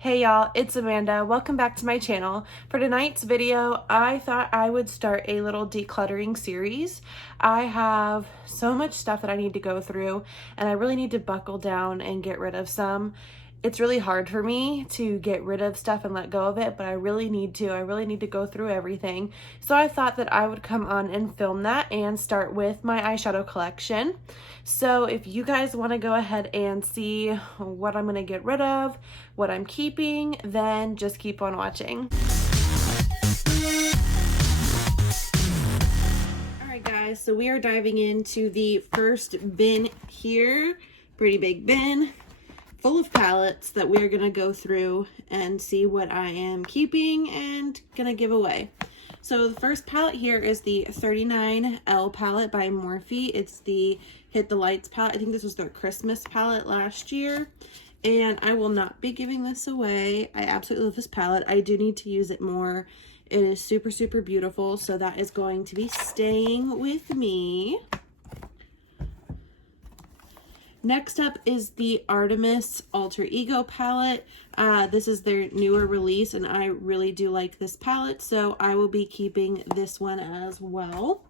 Hey y'all, it's Amanda. Welcome back to my channel. For tonight's video, I thought I would start a little decluttering series. I have so much stuff that I need to go through, and I really need to buckle down and get rid of some. It's really hard for me to get rid of stuff and let go of it, but I really need to. I really need to go through everything. So I thought that I would come on and film that and start with my eyeshadow collection. So if you guys want to go ahead and see what I'm going to get rid of, what I'm keeping, then just keep on watching. Alright guys, so we are diving into the first bin here. Pretty big bin full of palettes that we're going to go through and see what I am keeping and going to give away. So the first palette here is the 39L palette by Morphe. It's the Hit the Lights palette. I think this was their Christmas palette last year. And I will not be giving this away. I absolutely love this palette. I do need to use it more. It is super, super beautiful. So that is going to be staying with me. Next up is the Artemis Alter Ego palette. This is their newer release, and I really do like this palette, so I will be keeping this one as well.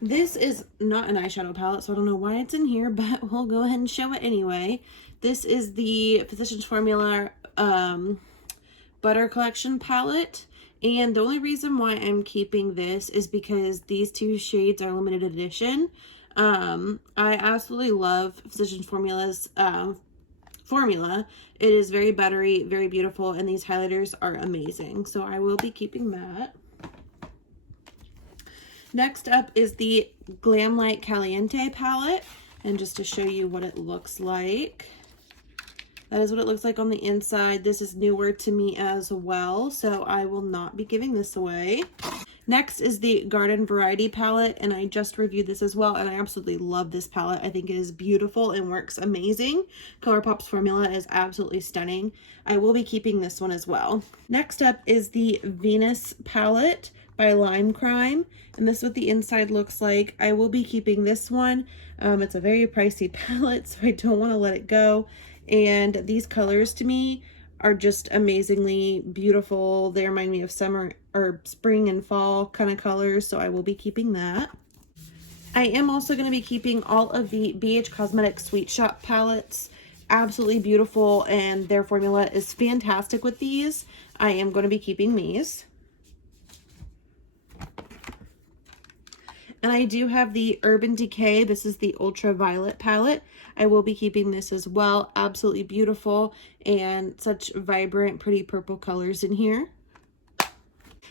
This is not an eyeshadow palette, so I don't know why it's in here, but we'll go ahead and show it anyway. This is the Physicians Formula Butter Collection palette. And the only reason why I'm keeping this is because these two shades are limited edition. I absolutely love Physicians Formula's formula. It is very buttery, very beautiful, and these highlighters are amazing. So I will be keeping that. Next up is the Glam Light Caliente palette. And just to show you what it looks like. That is what it looks like on the inside. This is newer to me as well, so I will not be giving this away. Next is the Garden Variety palette, and I just reviewed this as well, and I absolutely love this palette. I think it is beautiful and works amazing. ColourPop's formula is absolutely stunning. I will be keeping this one as well. Next up is the Venus palette by Lime Crime, and this is what the inside looks like. I will be keeping this one. It's a very pricey palette, so I don't want to let it go. And these colors to me are just amazingly beautiful. They remind me of summer or spring and fall kind of colors, so I will be keeping that. I am also going to be keeping all of the BH Cosmetics Sweet Shop palettes. Absolutely beautiful, and their formula is fantastic with these. I am going to be keeping these. And I do have the Urban Decay. This is the Ultraviolet palette. I will be keeping this as well. Absolutely beautiful and such vibrant, pretty purple colors in here.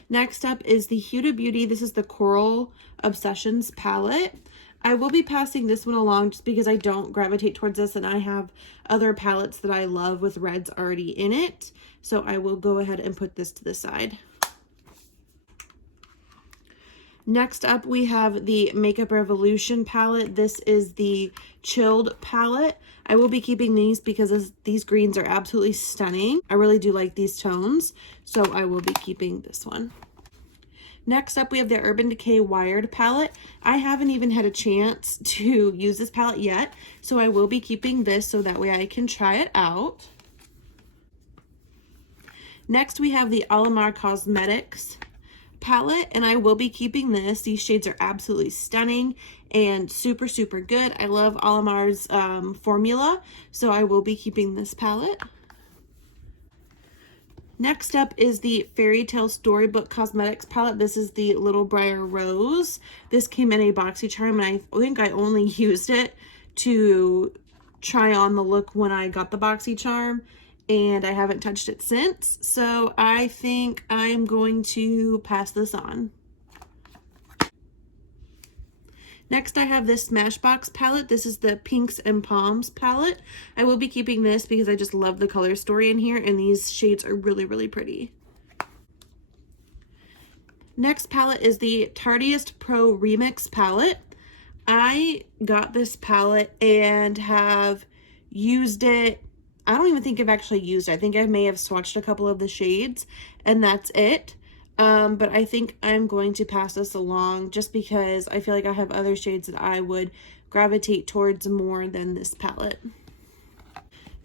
Next up is the Huda Beauty. This is the Coral Obsessions palette. I will be passing this one along just because I don't gravitate towards this, and I have other palettes that I love with reds already in it. So I will go ahead and put this to the side. Next up, we have the Makeup Revolution palette. This is the Chilled palette. I will be keeping these because these greens are absolutely stunning. I really do like these tones, so I will be keeping this one. Next up, we have the Urban Decay Wired palette. I haven't even had a chance to use this palette yet, so I will be keeping this so that way I can try it out. Next, we have the Alamar Cosmetics palette, and I will be keeping this. These shades are absolutely stunning and super, super good. I love Alamar's formula, so I will be keeping this palette. Next up is the Fairy Tale Storybook Cosmetics palette. This is the Little Briar Rose. This came in a BoxyCharm, and I think I only used it to try on the look when I got the BoxyCharm, and I haven't touched it since, so I think I'm going to pass this on. Next, I have this Smashbox palette. This is the Pinks and Palms palette. I will be keeping this because I just love the color story in here, and these shades are really, really pretty. Next palette is the Tardiest Pro Remix palette. I got this palette and have used it. I don't even think I've actually used it. I think I may have swatched a couple of the shades, and that's it. But I think I'm going to pass this along just because I feel like I have other shades that I would gravitate towards more than this palette.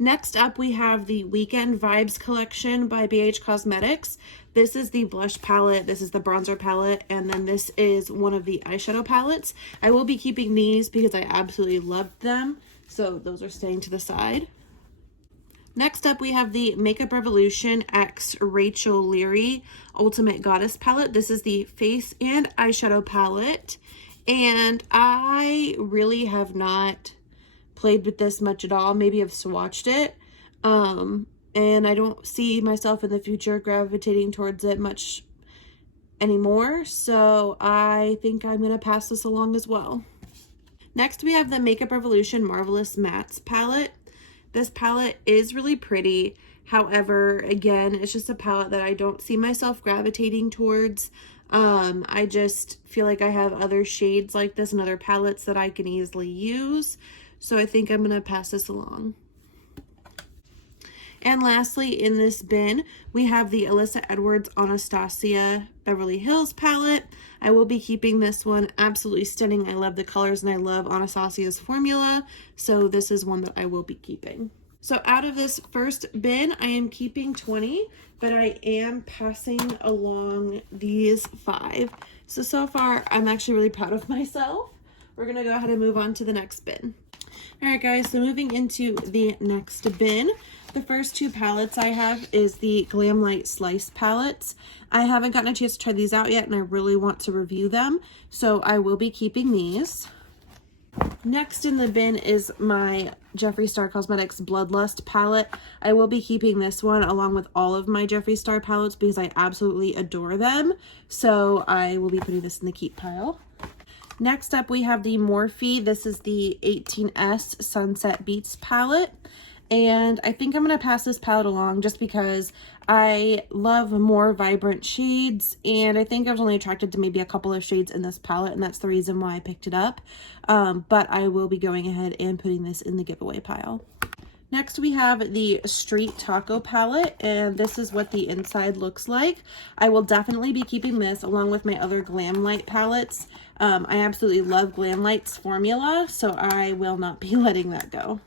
Next up, we have the Weekend Vibes collection by BH Cosmetics. This is the blush palette, this is the bronzer palette, and then this is one of the eyeshadow palettes. I will be keeping these because I absolutely loved them, so those are staying to the side. Next up, we have the Makeup Revolution X Rachel Leary Ultimate Goddess palette. This is the face and eyeshadow palette, and I really have not played with this much at all. Maybe I've swatched it, and I don't see myself in the future gravitating towards it much anymore, so I think I'm gonna pass this along as well. Next, we have the Makeup Revolution Marvelous Mattes palette. This palette is really pretty. However, again, it's just a palette that I don't see myself gravitating towards. I just feel like I have other shades like this and other palettes that I can easily use. So I think I'm going to pass this along. And lastly, in this bin, we have the Alyssa Edwards Anastasia Beverly Hills palette. I will be keeping this one. Absolutely stunning. I love the colors and I love Anastasia's formula. So this is one that I will be keeping. So out of this first bin, I am keeping 20, but I am passing along these 5. So far, I'm actually really proud of myself. We're going to go ahead and move on to the next bin. Alright guys, so moving into the next bin, the first 2 palettes I have is the Glam Light Slice palettes. I haven't gotten a chance to try these out yet and I really want to review them, so I will be keeping these. Next in the bin is my Jeffree Star Cosmetics Bloodlust palette. I will be keeping this one along with all of my Jeffree Star palettes because I absolutely adore them, so I will be putting this in the keep pile. Next up, we have the Morphe. This is the 18S Sunset Beats palette. And I think I'm going to pass this palette along just because I love more vibrant shades. And I think I was only attracted to maybe a couple of shades in this palette. And that's the reason why I picked it up. But I will be going ahead and putting this in the giveaway pile. Next, we have the Street Taco palette, and this is what the inside looks like. I will definitely be keeping this along with my other Glam Light palettes. I absolutely love Glam Light's formula, so I will not be letting that go.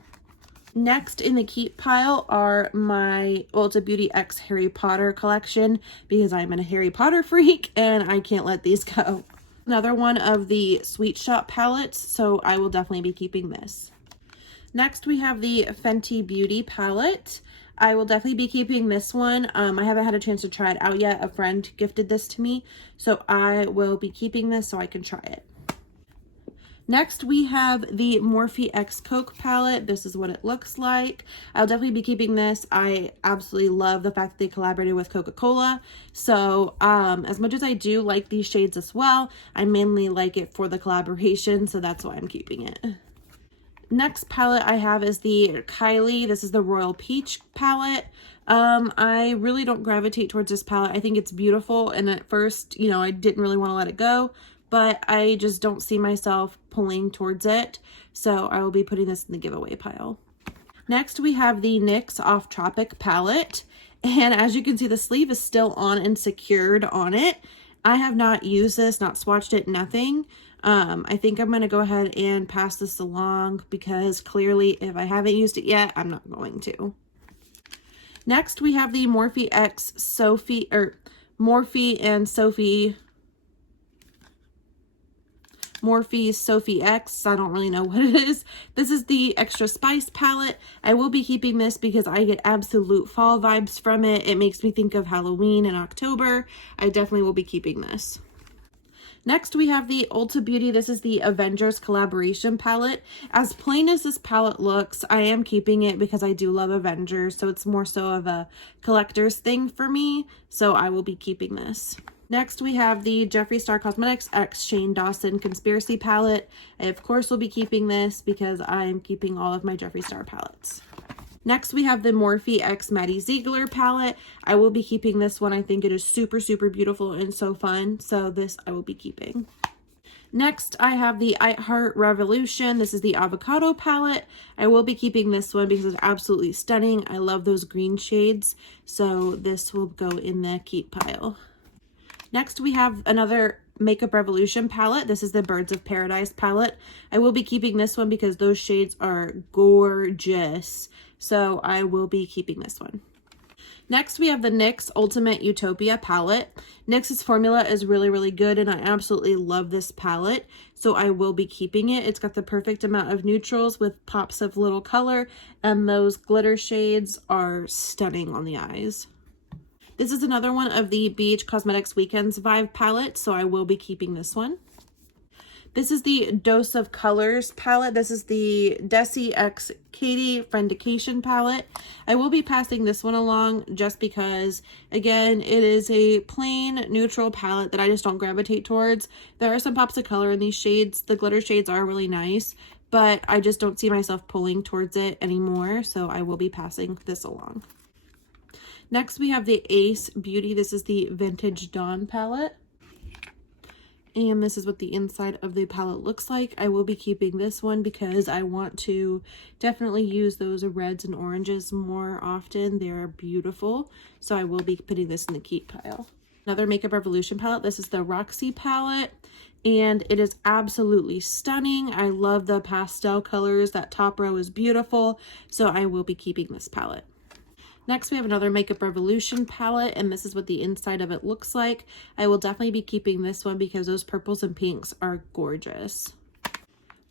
Next in the keep pile are my Ulta Beauty X Harry Potter collection because I'm a Harry Potter freak and I can't let these go. Another one of the Sweet Shop palettes, so I will definitely be keeping this. Next, we have the Fenty Beauty palette. I will definitely be keeping this one. I haven't had a chance to try it out yet. A friend gifted this to me, so I will be keeping this so I can try it. Next, we have the Morphe X Coke palette. This is what it looks like. I'll definitely be keeping this. I absolutely love the fact that they collaborated with Coca-Cola. So, as much as I do like these shades as well, I mainly like it for the collaboration, so that's why I'm keeping it. Next palette I have is the Kylie. This is the Royal Peach palette. I really don't gravitate towards this palette. I think it's beautiful, and at first, you know, I didn't really want to let it go, but I just don't see myself pulling towards it, so I will be putting this in the giveaway pile. Next, we have the NYX Off Tropic palette, and as you can see, the sleeve is still on and secured on it. I have not used this, not swatched it, nothing. I think I'm going to go ahead and pass this along because clearly if I haven't used it yet, I'm not going to. Next, we have the Morphe X Sophie, or Morphe and Sophie, Morphe Sophie X. I don't really know what it is. This is the Extra Spice palette. I will be keeping this because I get absolute fall vibes from it. It makes me think of Halloween in October. I definitely will be keeping this. Next, we have the Ulta Beauty. This is the Avengers collaboration palette. As plain as this palette looks, I am keeping it because I do love Avengers, so it's more so of a collector's thing for me, so I will be keeping this. Next, we have the Jeffree Star Cosmetics X Shane Dawson Conspiracy palette. I, of course, will be keeping this because I'm keeping all of my Jeffree Star palettes. Next, we have the Morphe X Maddie Ziegler palette. I will be keeping this one. I think it is super, super beautiful and so fun. So this I will be keeping. Next, I have the I Heart Revolution. This is the Avocado palette. I will be keeping this one because it's absolutely stunning. I love those green shades. So this will go in the keep pile. Next, we have another Makeup Revolution palette. This is the Birds of Paradise palette. I will be keeping this one because those shades are gorgeous. so I will be keeping this one. Next, we have the NYX Ultimate Utopia palette. NYX's formula is really, really good, and I absolutely love this palette, so I will be keeping it. It's got the perfect amount of neutrals with pops of little color, and those glitter shades are stunning on the eyes. This is another one of the BH Cosmetics Weekends Vibe palette, so I will be keeping this one. This is the Dose of Colors palette. This is the Desi X Katie Friendication palette. I will be passing this one along just because, again, it is a plain neutral palette that I just don't gravitate towards. There are some pops of color in these shades. The glitter shades are really nice, but I just don't see myself pulling towards it anymore, so I will be passing this along. Next, we have the Ace Beauty. This is the Vintage Dawn palette. And this is what the inside of the palette looks like. I will be keeping this one because I want to definitely use those reds and oranges more often. They're beautiful. So I will be putting this in the keep pile. Another Makeup Revolution palette. This is the Roxy palette. And it is absolutely stunning. I love the pastel colors. That top row is beautiful. So I will be keeping this palette. Next, we have another Makeup Revolution palette, and this is what the inside of it looks like. I will definitely be keeping this one because those purples and pinks are gorgeous.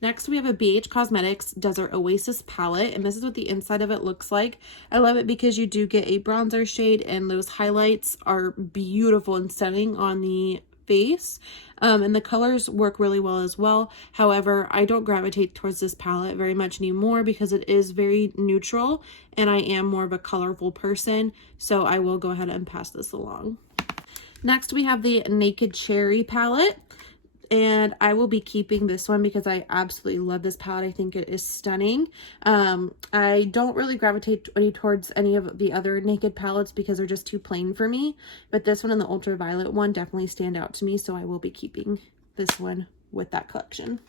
Next, we have a BH Cosmetics Desert Oasis palette, and this is what the inside of it looks like. I love it because you do get a bronzer shade, and those highlights are beautiful and stunning on the face, and the colors work really well as well. However, I don't gravitate towards this palette very much anymore because it is very neutral and I am more of a colorful person, so I will go ahead and pass this along. Next, we have the Naked Cherry palette, and I will be keeping this one because I absolutely love this palette. I think it is stunning. I don't really gravitate towards any of the other Naked palettes because they're just too plain for me, but this one and the Ultraviolet one definitely stand out to me, so I will be keeping this one with that collection.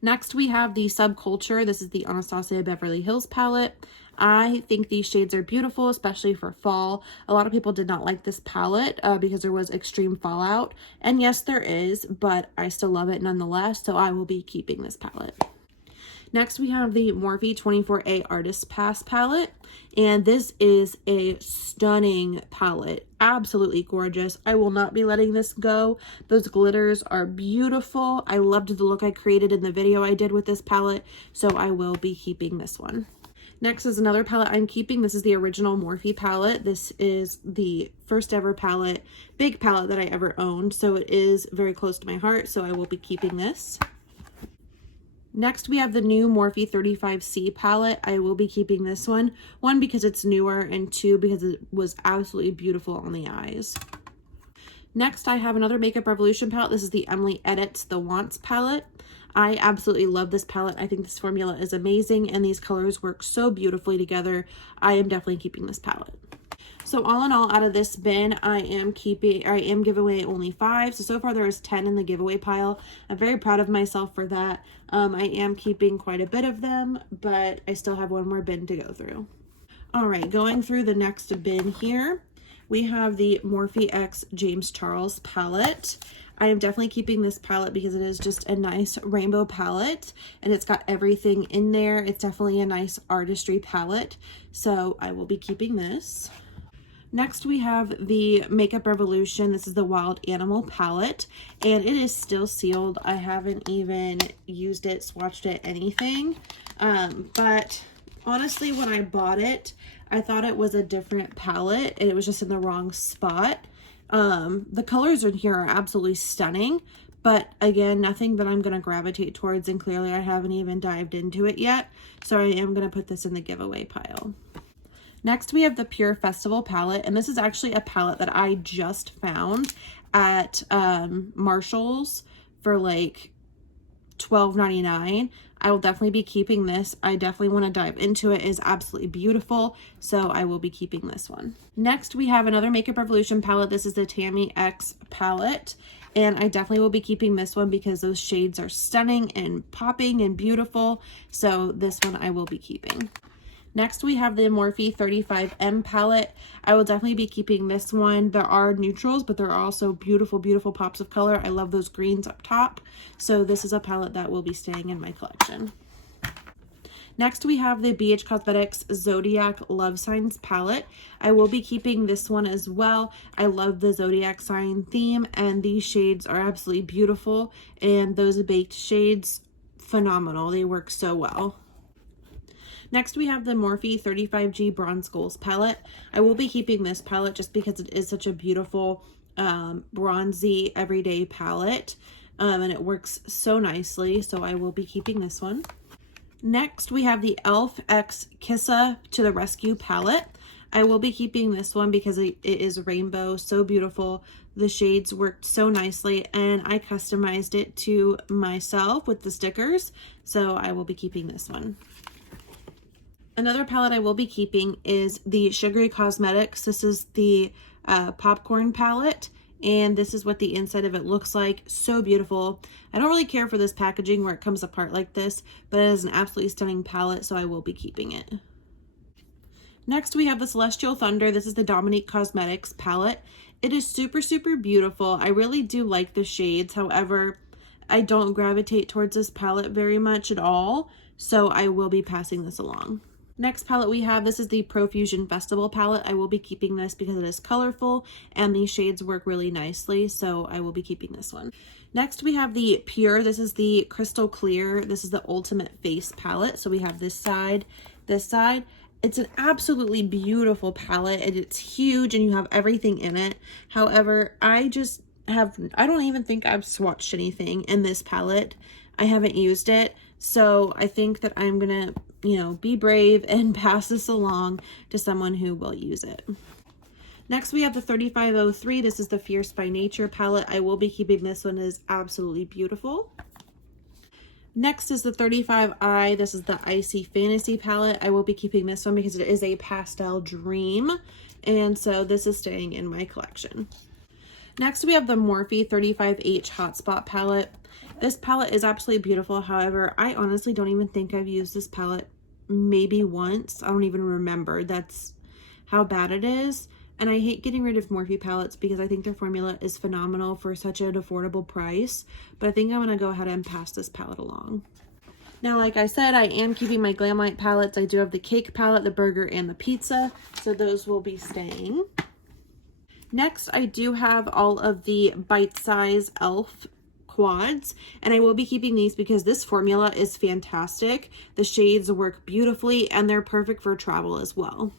Next, we have the Subculture. This is the Anastasia Beverly Hills palette. I think these shades are beautiful, especially for fall. A lot of people did not like this palette because there was extreme fallout. And yes, there is, but I still love it nonetheless, so I will be keeping this palette. Next, we have the Morphe 24A Artist Pass palette, and this is a stunning palette. Absolutely gorgeous. I will not be letting this go. Those glitters are beautiful. I loved the look I created in the video I did with this palette, so I will be keeping this one. Next is another palette I'm keeping. This is the original Morphe palette. This is the first ever palette, big palette that I ever owned, so it is very close to my heart, so I will be keeping this. Next, we have the new Morphe 35C palette. I will be keeping this one. One, because it's newer, and two, because it was absolutely beautiful on the eyes. Next, I have another Makeup Revolution palette. This is the Emily Edits The Wants palette. I absolutely love this palette. I think this formula is amazing, and these colors work so beautifully together. I am definitely keeping this palette. So all in all, out of this bin, I am giving away only 5. So far there is 10 in the giveaway pile. I'm very proud of myself for that. I am keeping quite a bit of them, but I still have one more bin to go through. All right, going through the next bin here, we have the Morphe X James Charles palette. I am definitely keeping this palette because it is just a nice rainbow palette, and it's got everything in there. It's definitely a nice artistry palette, so I will be keeping this. Next, we have the Makeup Revolution. This is the Wild Animal palette, and it is still sealed. I haven't even used it, swatched it, anything. But honestly, when I bought it, I thought it was a different palette, and it was just in the wrong spot. The colors in here are absolutely stunning, but again, nothing that I'm going to gravitate towards, and clearly I haven't even dived into it yet, so I am going to put this in the giveaway pile. Next, we have the Pure Festival palette, and this is actually a palette that I just found at Marshall's for like $12.99. I will definitely be keeping this. I definitely want to dive into it. It is absolutely beautiful, so I will be keeping this one. Next, we have another Makeup Revolution palette. This is the Tammy X palette, and I definitely will be keeping this one because those shades are stunning and popping and beautiful, so this one I will be keeping. Next, we have the Morphe 35M palette. I will definitely be keeping this one. There are neutrals, but there are also beautiful, beautiful pops of color. I love those greens up top. So this is a palette that will be staying in my collection. Next, we have the BH Cosmetics Zodiac Love Signs palette. I will be keeping this one as well. I love the Zodiac sign theme, and these shades are absolutely beautiful, and those baked shades, phenomenal. They work so well. Next, we have the Morphe 35G Bronze Goals palette. I will be keeping this palette just because it is such a beautiful bronzy everyday palette, and it works so nicely, so I will be keeping this one. Next, we have the e.l.f. X Kissa to the Rescue palette. I will be keeping this one because it is rainbow, so beautiful. The shades worked so nicely, and I customized it to myself with the stickers, so I will be keeping this one. Another palette I will be keeping is the Sugary Cosmetics. This is the popcorn palette, and this is what the inside of it looks like. So beautiful. I don't really care for this packaging where it comes apart like this, but it is an absolutely stunning palette, so I will be keeping it. Next, we have the Celestial Thunder. This is the Dominique Cosmetics palette. It is super, super beautiful. I really do like the shades. However, I don't gravitate towards this palette very much at all, so I will be passing this along. Next palette we have, this is the Profusion Festival palette. I will be keeping this because it is colorful and these shades work really nicely, so I will be keeping this one. Next we have the Pure. This is the Crystal Clear. This is the Ultimate Face palette. So we have this side, this side. It's an absolutely beautiful palette, and it's huge and you have everything in it. However, I don't even think I've swatched anything in this palette. I haven't used it, so I think that I'm gonna, be brave and pass this along to someone who will use it. Next, we have the 3503. This is the Fierce by Nature palette. I will be keeping this one. It is absolutely beautiful. Next is the 35i. This is the Icy Fantasy palette. I will be keeping this one because it is a pastel dream, and so this is staying in my collection. Next, we have the Morphe 35H Hotspot palette. This palette is absolutely beautiful. However, I honestly don't even think I've used this palette maybe once. I don't even remember. That's how bad it is. And I hate getting rid of Morphe palettes because I think their formula is phenomenal for such an affordable price. But I think I'm going to go ahead and pass this palette along. Now, like I said, I am keeping my Glamlite palettes. I do have the cake palette, the burger, and the pizza. So those will be staying. Next, I do have all of the bite-size e.l.f. quads, and I will be keeping these because this formula is fantastic. The shades work beautifully, and they're perfect for travel as well.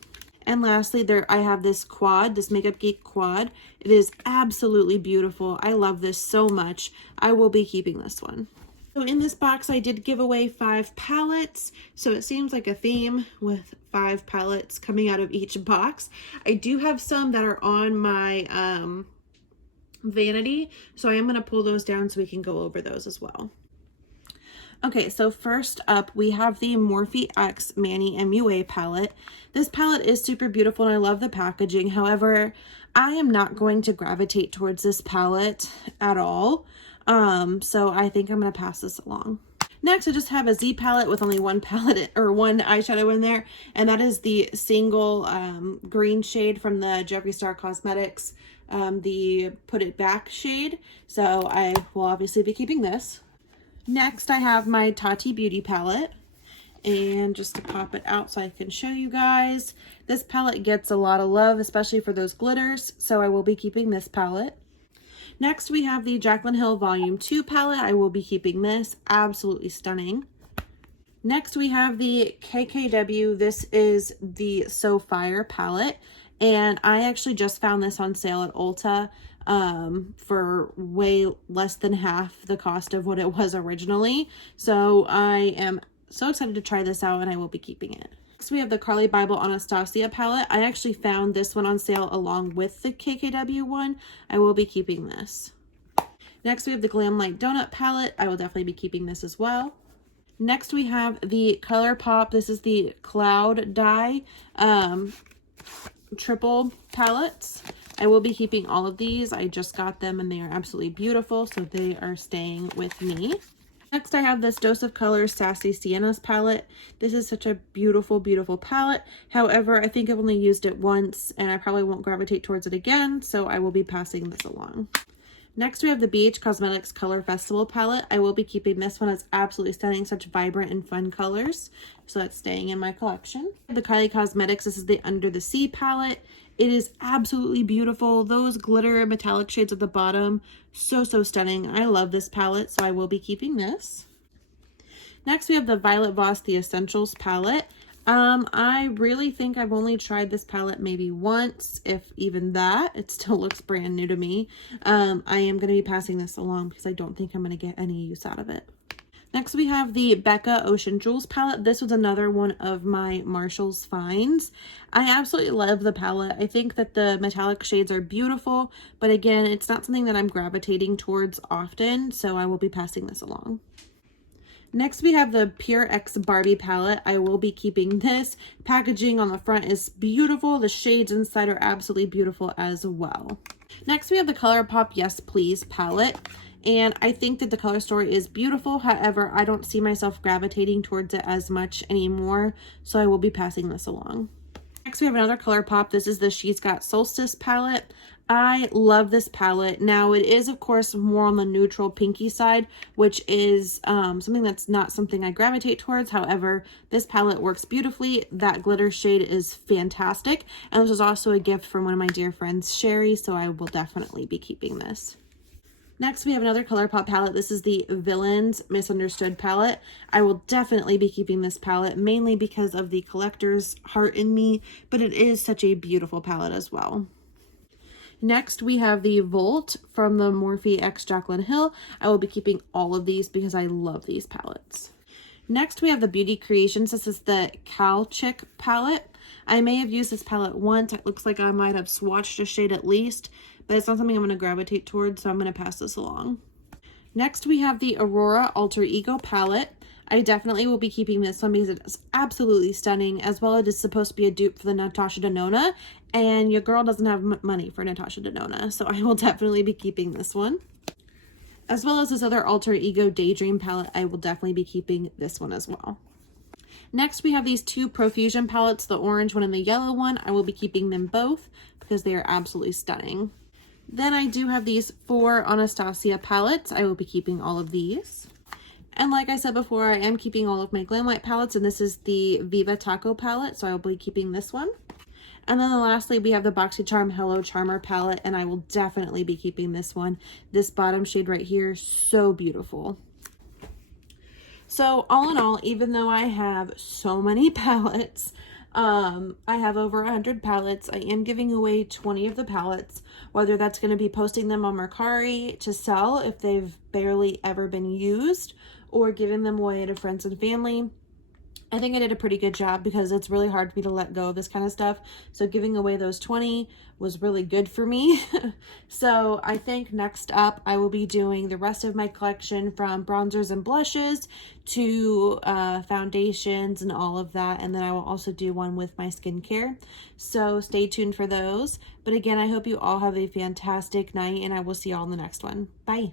And lastly, I have this quad, this Makeup Geek quad. It is absolutely beautiful. I love this so much. I will be keeping this one. So in this box, I did give away 5 palettes. So it seems like a theme with 5 palettes coming out of each box. I do have some that are on my vanity, so I am going to pull those down so we can go over those as well. Okay, so first up, we have the Morphe X Manny MUA palette. This palette is super beautiful and I love the packaging. However, I am not going to gravitate towards this palette at all. So I think I'm going to pass this along. Next, I just have a Z palette with only one palette or one eyeshadow in there, and that is the single green shade from the Jeffree Star Cosmetics, the Put It Back shade. So I will obviously be keeping this. Next, I have my Tati Beauty palette, and just to pop it out so I can show you guys, this palette gets a lot of love, especially for those glitters, so I will be keeping this palette. Next, we have the Jaclyn Hill Volume 2 palette. I will be keeping this. Absolutely stunning. Next, we have the KKW. This is the So Fire palette, and I actually just found this on sale at Ulta for way less than half the cost of what it was originally. So I am so excited to try this out, and I will be keeping it. Next, we have the Carly Bible Anastasia palette. I actually found this one on sale along with the KKW one. I will be keeping this. Next, we have the Glamlite Donut palette. I will definitely be keeping this as well. Next, we have the ColourPop. This is the Cloud Dye triple palettes. I will be keeping all of these. I just got them and they are absolutely beautiful, so they are staying with me. Next, I have this Dose of Colors Sassy Siennas palette. This is such a beautiful, beautiful palette. However, I think I've only used it once and I probably won't gravitate towards it again, so I will be passing this along. Next, we have the BH Cosmetics Color Festival palette. I will be keeping this one. It's absolutely stunning, such vibrant and fun colors. So that's staying in my collection. The Kylie Cosmetics, this is the Under the Sea palette. It is absolutely beautiful. Those glitter metallic shades at the bottom, so stunning. I love this palette, so I will be keeping this. Next, we have the Violet Voss The Essentials palette. I really think I've only tried this palette maybe once, if even that. It still looks brand new to me. I am going to be passing this along because I don't think I'm going to get any use out of it. Next, we have the Becca Ocean Jewels palette. This was another one of my Marshall's finds. I absolutely love the palette. I think that the metallic shades are beautiful, but again, it's not something that I'm gravitating towards often, so I will be passing this along. Next, we have the Pure X Barbie palette. I will be keeping this. Packaging on the front is beautiful. The shades inside are absolutely beautiful as well. Next, we have the ColourPop Yes Please palette. And I think that the color story is beautiful. However, I don't see myself gravitating towards it as much anymore. So I will be passing this along. Next, we have another ColourPop. This is the She's Got Solstice palette. I love this palette. Now, it is, of course, more on the neutral pinky side, which is something that's not something I gravitate towards. However, this palette works beautifully. That glitter shade is fantastic. And this was also a gift from one of my dear friends, Sherry, so I will definitely be keeping this. Next, we have another ColourPop palette. This is the Villains Misunderstood palette. I will definitely be keeping this palette, mainly because of the collector's heart in me, but it is such a beautiful palette as well. Next, we have the Volt from the Morphe x Jaclyn Hill. I will be keeping all of these because I love these palettes. Next, we have the Beauty Creations. This is the Cal Chick palette. I may have used this palette once. It looks like I might have swatched a shade at least, but it's not something I'm going to gravitate towards, so I'm going to pass this along. Next, we have the Aurora Alter Ego palette. I definitely will be keeping this one because it's absolutely stunning, as well as it's supposed to be a dupe for the Natasha Denona, and your girl doesn't have money for Natasha Denona, so I will definitely be keeping this one. As well as this other Alter Ego Daydream palette, I will definitely be keeping this one as well. Next, we have these two Profusion palettes, the orange one and the yellow one. I will be keeping them both because they are absolutely stunning. Then I do have these 4 Anastasia palettes. I will be keeping all of these. And like I said before, I am keeping all of my Glamlight palettes, and this is the Viva Taco palette, so I will be keeping this one. And then lastly, we have the BoxyCharm Hello Charmer palette, and I will definitely be keeping this one. This bottom shade right here, so beautiful. So all in all, even though I have so many palettes, I have over 100 palettes. I am giving away 20 of the palettes, whether that's going to be posting them on Mercari to sell if they've barely ever been used, or giving them away to friends and family. I think I did a pretty good job because it's really hard for me to let go of this kind of stuff. So giving away those 20 was really good for me. So I think next up I will be doing the rest of my collection, from bronzers and blushes to foundations and all of that. And then I will also do one with my skincare. So stay tuned for those. But again, I hope you all have a fantastic night, and I will see you all in the next one. Bye.